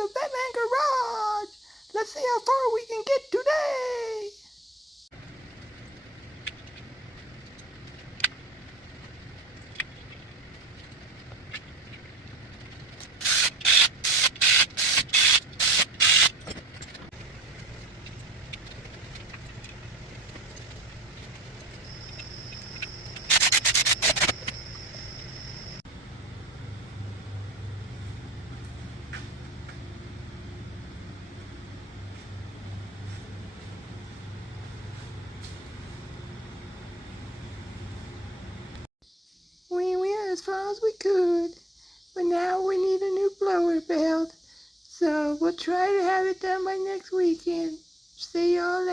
the Batman garage. Let's see how far we can get today. We went as far as we could, but now we need a new blower belt. So we'll try to have it done by next weekend. See y'all later.